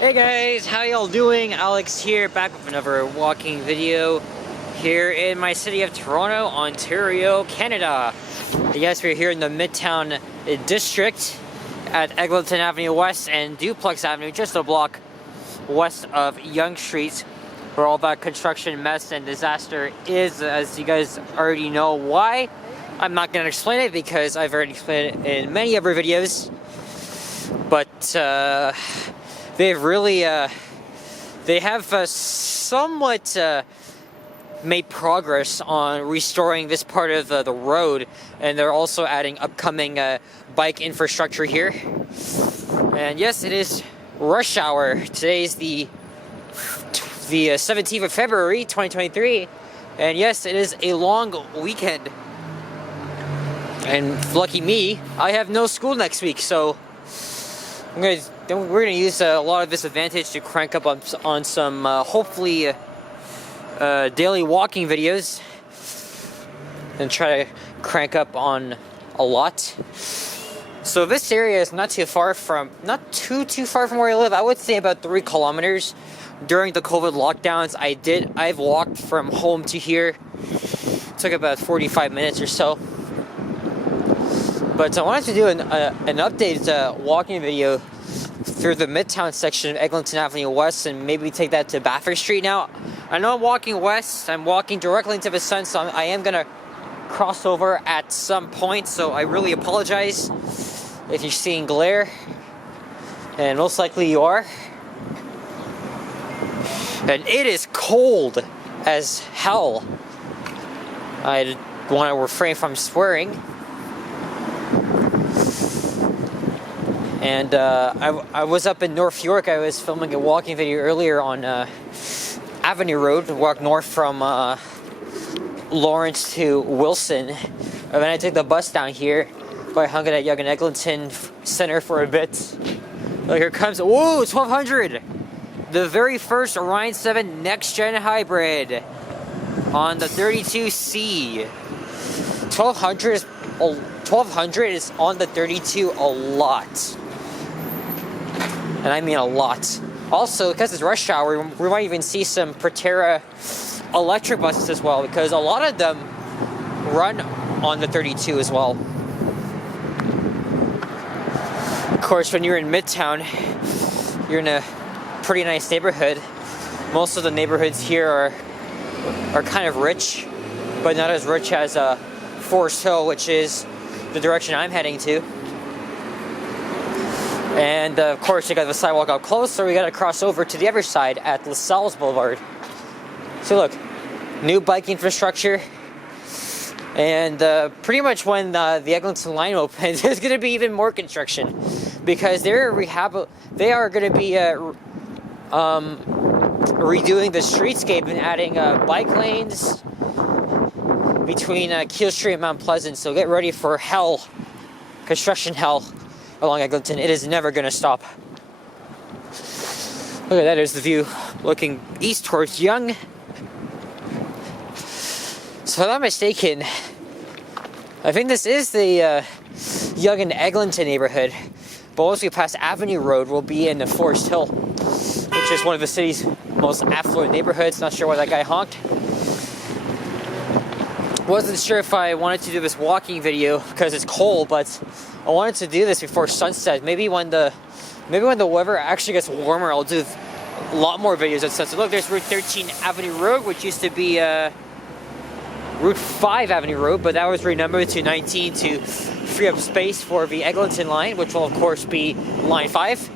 Hey guys, how y'all doing? Alex here, back with another walking video here in my city of Toronto, Ontario, Canada. Yes, we're here in the Midtown district at Eglinton Avenue West and Duplex Avenue, just a block west of Yonge Street, where all that construction mess and disaster is, as you guys already know why. I'm not going to explain it because I've already explained it in many other videos, but they've really, they have somewhat made progress on restoring this part of the road, and they're also adding upcoming bike infrastructure here. And yes, it is rush hour. Today's the 17th of February 2023, and yes, it is a long weekend. And lucky me, I have no school next week, so we're gonna use a lot of this advantage to crank up on some hopefully daily walking videos, and try to crank up on a lot. So this area is not too far from, not too far from where I live. I would say about 3 kilometers. During the COVID lockdowns, I've walked from home to here. It took about 45 minutes or so. But I wanted to do an updated walking video through the Midtown section of Eglinton Avenue West, and maybe take that to Bathurst Street. Now, I know I'm walking west. I'm walking directly into the sun, so I am gonna cross over at some point. So I really apologize if you're seeing glare, and most likely you are. And it is cold as hell. I want to refrain from swearing. And I was up in North York. I was filming a walking video earlier on Avenue Road, to walk north from Lawrence to Wilson. And then I took the bus down here, but I hung it at Yonge and Eglinton Center for a bit. Oh, here comes, whoa, 1200! The very first Orion 7 Next Gen Hybrid on the 32C. 1200 is on the 32 a lot. And I mean a lot. Also, because it's rush hour, we might even see some Proterra electric buses as well, because a lot of them run on the 32 as well. Of course, when you're in Midtown, you're in a pretty nice neighborhood. Most of the neighborhoods here are kind of rich, but not as rich as Forest Hill, which is the direction I'm heading to. And of course, you got the sidewalk out close, so we got to cross over to the other side at LaSalle's Boulevard. So look, new bike infrastructure, and pretty much when the Eglinton line opens, there's going to be even more construction, because they are going to be redoing the streetscape and adding bike lanes between Keele Street and Mount Pleasant. So get ready for hell, construction hell along Eglinton. It is never going to stop. Look at that, there's the view looking east towards Yonge. So if I'm not mistaken, I think this is the Yonge and Eglinton neighborhood. But once we pass Avenue Road, we'll be in the Forest Hill, which is one of the city's most affluent neighborhoods. Not sure why that guy honked. Wasn't sure if I wanted to do this walking video because it's cold, but I wanted to do this before sunset. Maybe when the weather actually gets warmer, I'll do a lot more videos at sunset. Look, there's Route 13 Avenue Road, which used to be Route 5 Avenue Road, but that was renumbered to 19 to free up space for the Eglinton line, which will of course be Line 5.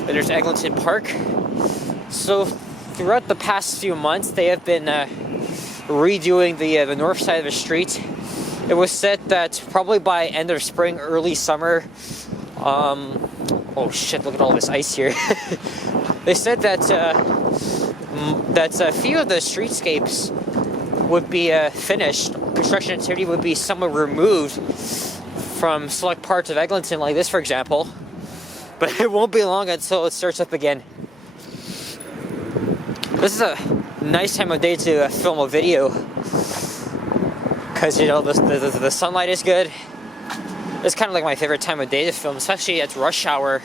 And there's Eglinton Park. So throughout the past few months, they have been redoing the north side of the street. It was said that probably by end of spring, early summer, oh shit, look at all this ice here. They said that a few of the streetscapes would be finished. Construction activity would be somewhat removed from select parts of Eglinton, like this for example. But it won't be long until it starts up again. This is a nice time of day to film a video, because you know the sunlight is good. It's kind of like my favorite time of day to film, especially at rush hour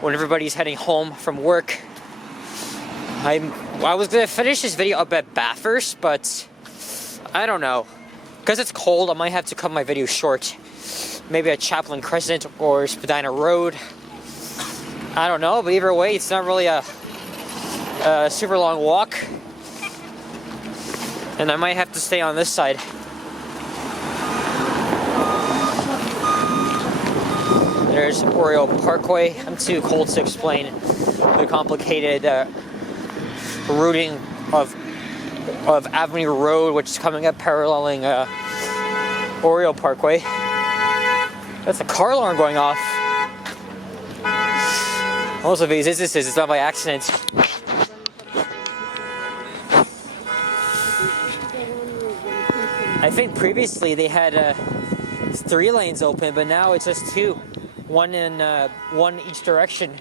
when everybody's heading home from work. I was gonna finish this video up at Bathurst, but I don't know. Because it's cold, I might have to cut my video short. Maybe at Chaplin Crescent or Spadina Road. I don't know, but either way, it's not really a super long walk. And I might have to stay on this side. There's Oriole Parkway. I'm too cold to explain the complicated routing of Avenue Road, which is coming up paralleling Oriole Parkway. That's a car alarm going off. Most of these instances, it's not by accident. I think previously they had 3 lanes open, but now it's just 2. One each direction.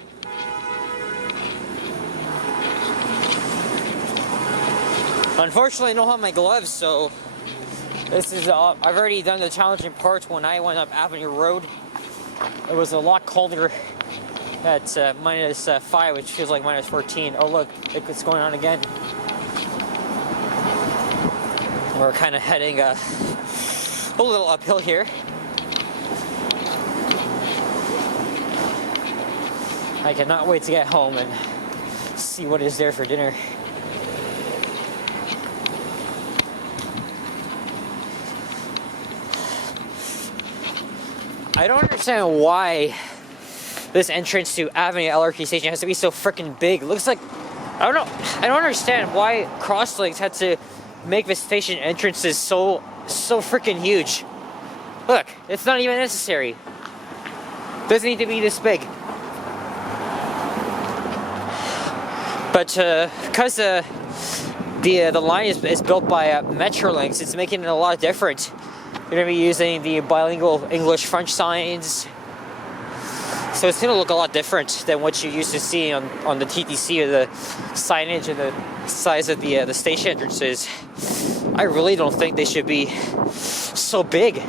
Unfortunately, I don't have my gloves, so this is I've already done the challenging part when I went up Avenue Road. It was a lot colder at -5, which feels like -14. Oh look, it's going on again. We're kind of heading a little uphill here. I cannot wait to get home and see what is there for dinner. I don't understand why this entrance to Avenue LRT station has to be so freaking big. It looks like, I don't understand why Crosslinks had to make the station entrances so freaking huge. Look, it's not even necessary. Doesn't need to be this big. But because the line is built by Metrolinx, it's making it a lot different. You're going to be using the bilingual English-French signs. So it's going to look a lot different than what you used to see on the TTC, or the signage and the size of the station entrances. I really don't think they should be so big.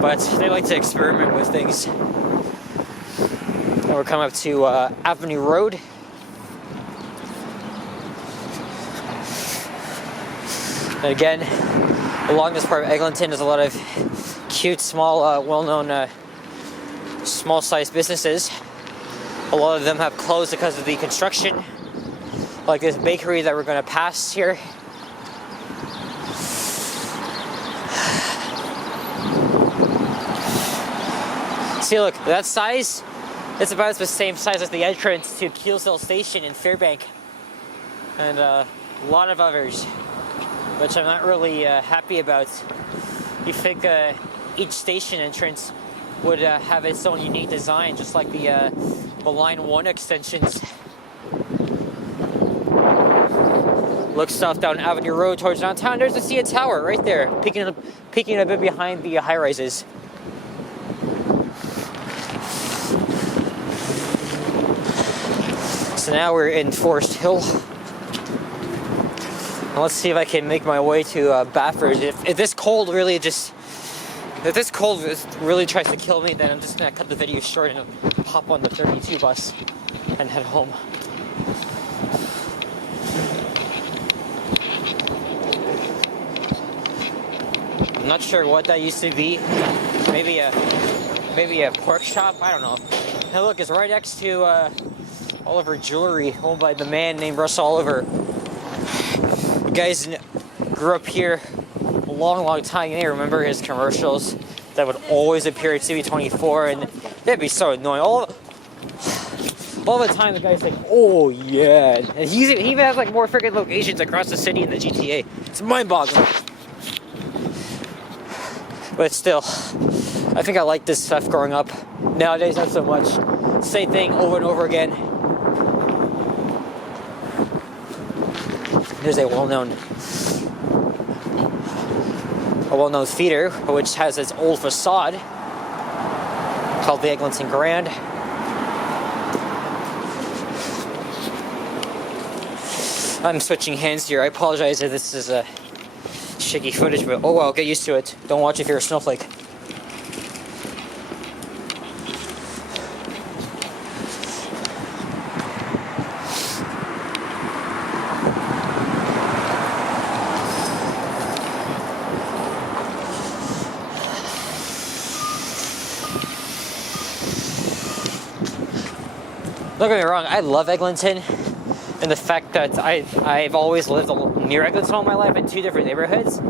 But they like to experiment with things. And we're coming up to Avenue Road. And again, along this part of Eglinton, there's a lot of cute, small, well-known, small-sized businesses. A lot of them have closed because of the construction, like this bakery that we're going to pass here. See, look, that size, it's about the same size as the entrance to Keelsdale Station in Fairbank, and a lot of others, which I'm not really happy about. You think each station entrance would have its own unique design, just like the Line 1 extensions. Look south down Avenue Road towards downtown. There's the CN Tower right there, peeking a bit behind the high-rises. So now we're in Forest Hill. And let's see if I can make my way to Bathurst. If this cold really tries to kill me, then I'm just gonna cut the video short and hop on the 32 bus and head home. I'm not sure what that used to be. Maybe a pork shop. I don't know. Hey, look, it's right next to Oliver Jewelry, owned by the man named Russ Oliver. You guys grew up here a long time. You may remember his commercials that would always appear at CV24, and that'd be so annoying. All the time, the guy's like, "Oh yeah," and he even has like more freaking locations across the city in the GTA. It's mind-boggling. But still, I think I liked this stuff growing up. Nowadays, not so much. Same thing over and over again. There's a well-known theater, which has its old facade, called the Eglinton Grand. I'm switching hands here. I apologize if this is shaky footage, but oh well, get used to it. Don't watch if you're a snowflake. Don't get me wrong, I love Eglinton, and the fact that I've always lived near Eglinton all my life in 2 different neighborhoods,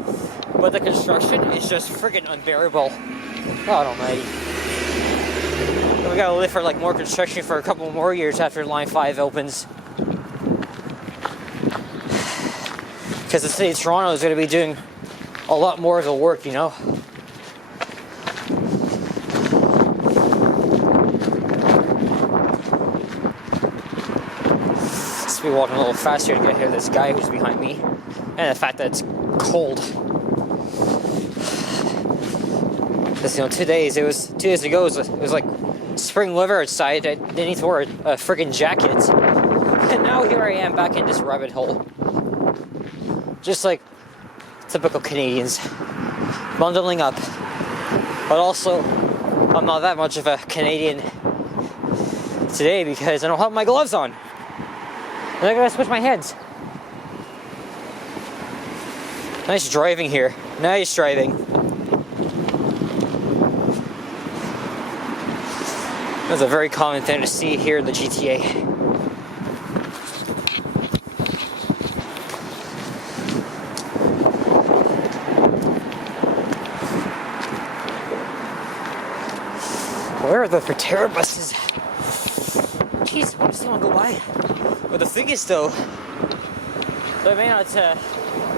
but the construction is just freaking unbearable. God almighty. We gotta live for like more construction for a couple more years after Line 5 opens. Because the city of Toronto is gonna be doing a lot more of the work, you know? Be walking a little faster to get ahead of this guy who's behind me, and the fact that it's cold. Because, you know, 2 days ago it was like spring weather outside. I didn't need to wear a freaking jacket, and now here I am back in this rabbit hole, just like typical Canadians, bundling up. But also, I'm not that much of a Canadian today because I don't have my gloves on. And I gotta switch my hands. Nice driving here. Nice driving. That's a very common thing to see here in the GTA. Where are the Proterra buses? Jeez, I want to see one go by. But the thing is, though, they may not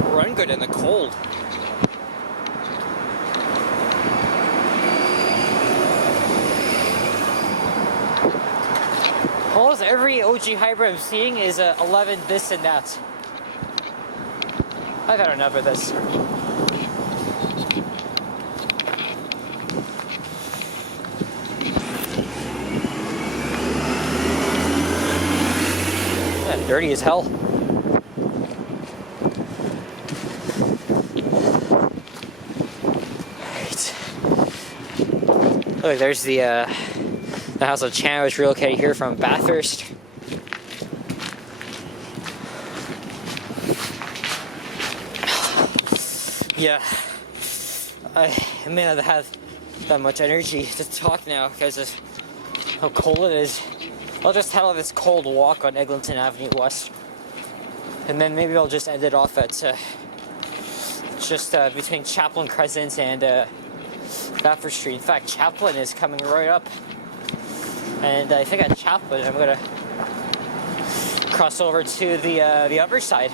run good in the cold. Almost every OG hybrid I'm seeing is 11 this and that. I've had enough of this. Dirty as hell. Right. Look, there's the house of Chan, which relocated here from Bathurst. Yeah, I may not have that much energy to talk now because of how cold it is. I'll just have this cold walk on Eglinton Avenue West, and then maybe I'll just end it off at just between Chaplin Crescent and Bathurst Street. In fact, Chaplin is coming right up, and I think at Chaplin I'm gonna cross over to the upper side.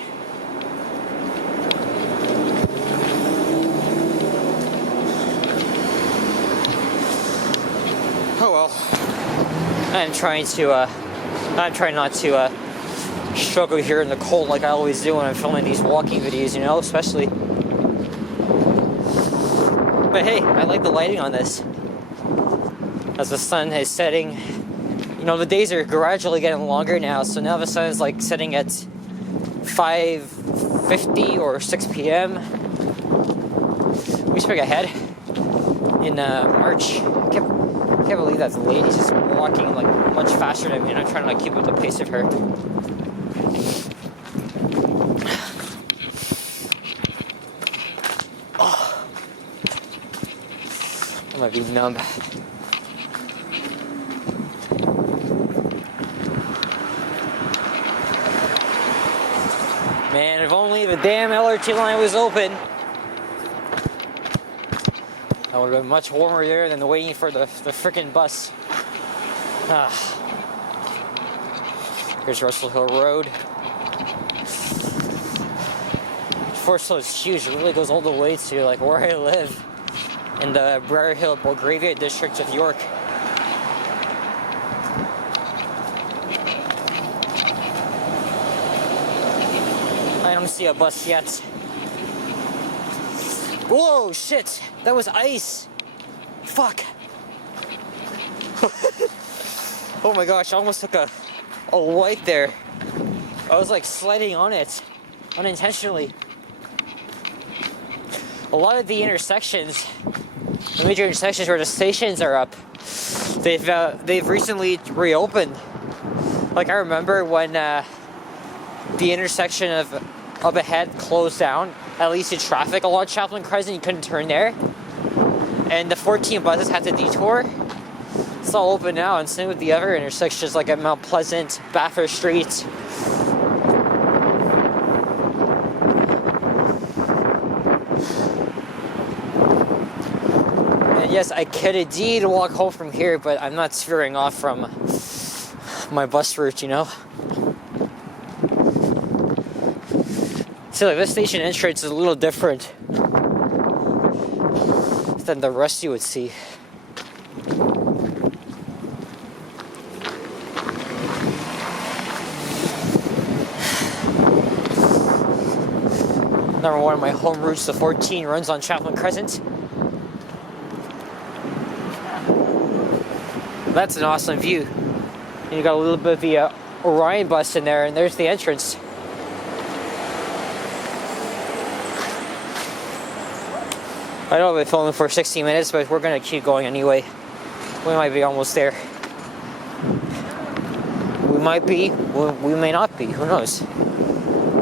Oh well. I'm trying not to struggle here in the cold like I always do when I'm filming these walking videos, you know, especially. But hey, I like the lighting on this. As the sun is setting, you know, the days are gradually getting longer now, so now the sun is like setting at 5:50 or 6 p.m. We speak ahead in March. I can't believe that lady's just walking like much faster than me, and I'm trying to like keep up the pace of her. Oh. I might be numb. Man, if only the damn LRT line was open. That would have been much warmer there than waiting for the frickin' bus. Here's Russell Hill Road. Forest Hill is huge. It really goes all the way to like where I live in the Briar Hill, Belgravia district of York. I don't see a bus yet. Whoa, shit! That was ice! Fuck! Oh my gosh, I almost took a white there. I was like sliding on it unintentionally. A lot of the intersections, the major intersections where the stations are up, they've recently reopened. Like I remember when the intersection of up ahead closed down, at least in traffic along Chaplin Crescent, you couldn't turn there. And the 14 buses had to detour. it's all open now, and same with the other intersections like at Mount Pleasant, Bathurst Street. And yes, I could indeed walk home from here, but I'm not veering off from my bus route, you know? So like this station entrance is a little different than the rest you would see. Number one of my home routes, the 14, runs on Chaplain Crescent. That's an awesome view. And you got a little bit of the Orion bus in there, and there's the entrance. I know I've been filming for 60 minutes, but we're gonna keep going anyway. We might be almost there. We might be, we may not be, who knows?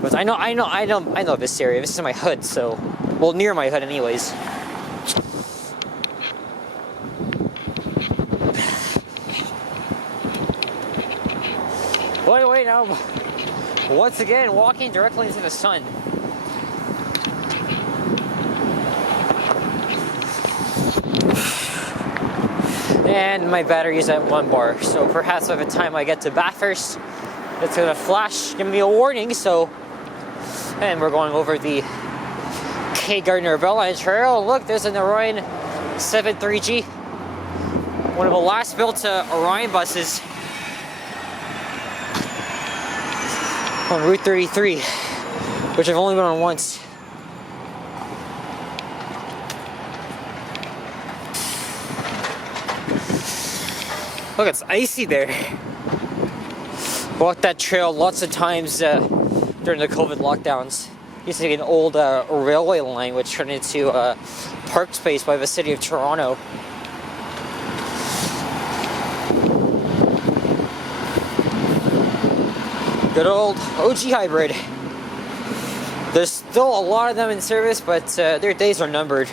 But I know this area. This is my hood, so, well, near my hood anyways. Wait, now, once again, walking directly into the sun. And my battery is at 1 bar, so perhaps by the time I get to Bathurst, it's gonna flash, give me a warning, so... And we're going over the K. Gardner Belline Trail. Look, there's an Orion 73G. One of the last built Orion buses on Route 33, which I've only been on once. Look, it's icy there. Walked that trail lots of times during the COVID lockdowns. Used to be an old railway line which turned into park space by the city of Toronto. Good old OG hybrid. There's still a lot of them in service, but their days are numbered.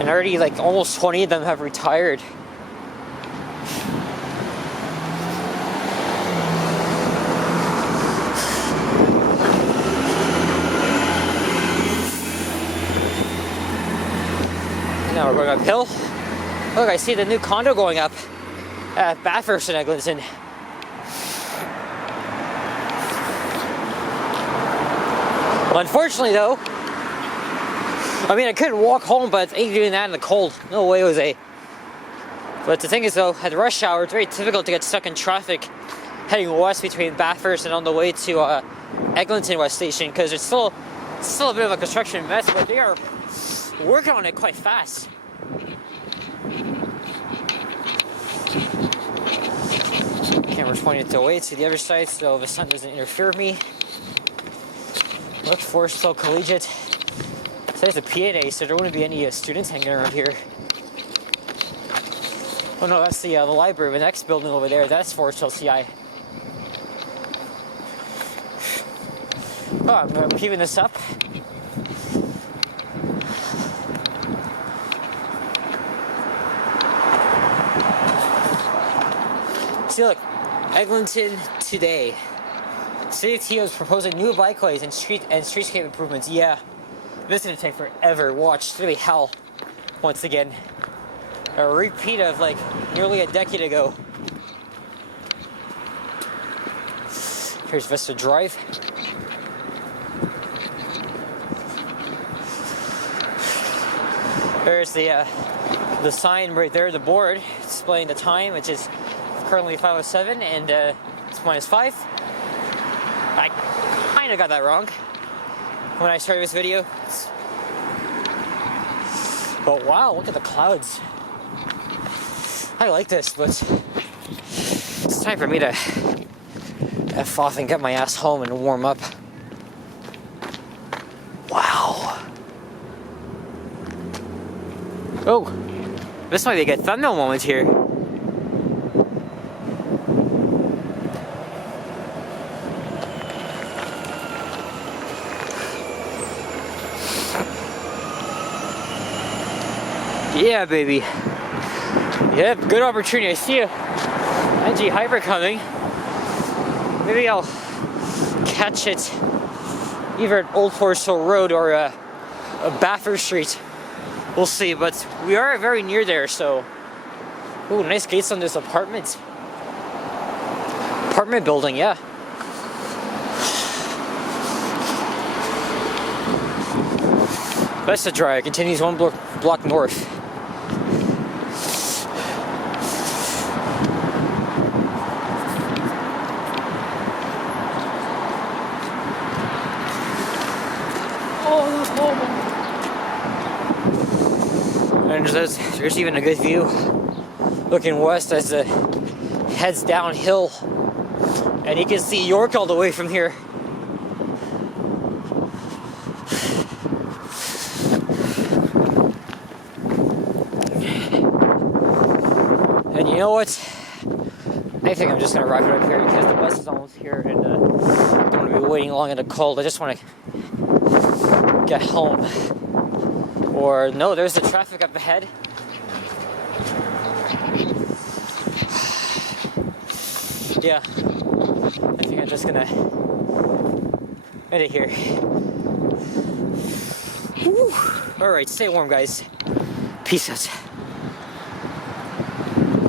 And already like almost 20 of them have retired. Now we're going uphill. Look, I see the new condo going up at Bathurst and Eglinton. Well, unfortunately though, I mean I couldn't walk home, but I ain't doing that in the cold. No way, Jose. But the thing is though, at rush hour, it's very difficult to get stuck in traffic heading west between Bathurst and on the way to Eglinton West Station, because it's still a bit of a construction mess, but they are working on it quite fast. Camera's pointed away to the other side so the sun doesn't interfere with me. Look, Forest Hill Collegiate. Today's a PA day, so there wouldn't be any students hanging around here. Oh no, that's the library. The next building over there, that's Forest Hill CI. Oh, I'm keeping this up. See, look, Eglinton today. City of TO is proposing new bikeways and streetscape improvements. Yeah, this is gonna take forever. Watch, it's gonna be hell. Once again, a repeat of like nearly a decade ago. Here's Vista Drive. There's the sign right there, the board displaying the time, which is currently 5:07 and it's -5. I kind of got that wrong when I started this video. But wow, look at the clouds. I like this, but it's time for me to F off and get my ass home and warm up. Wow. Oh, this might be a good thumbnail moment here. Yeah, baby. Yeah, good opportunity. I see a NG Hyper coming. Maybe I'll catch it either at Old Forest Hill Road or Bathurst Street. We'll see, but we are very near there, so. Ooh, nice gates on this apartment building, yeah. Vesta Drive continues one block north. And there's even a good view looking west as it heads downhill. And you can see York all the way from here. And you know what? I think I'm just gonna wrap it up here because the bus is almost here and I don't want to be waiting long in the cold. I just want to get home. Or no, there's the traffic up ahead. Yeah, I think I'm just gonna end it here. Alright, stay warm, guys. Peace out.